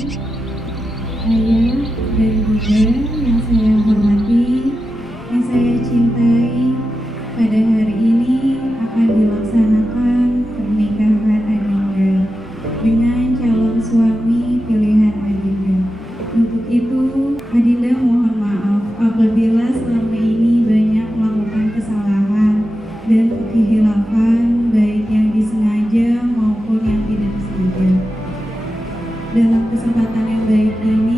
ayah dan bunda yang saya hormati, yang saya cintai, pada hari ini akan dilaksanakan pernikahan Adinda dengan calon suami pilihan Adinda. Untuk itu, Adinda mohon maaf apabila selama ini banyak melakukan kesalahan dan kekhilafan, baik yang disengaja maupun yang tidak disengaja. Dalam kesempatan yang baik ini,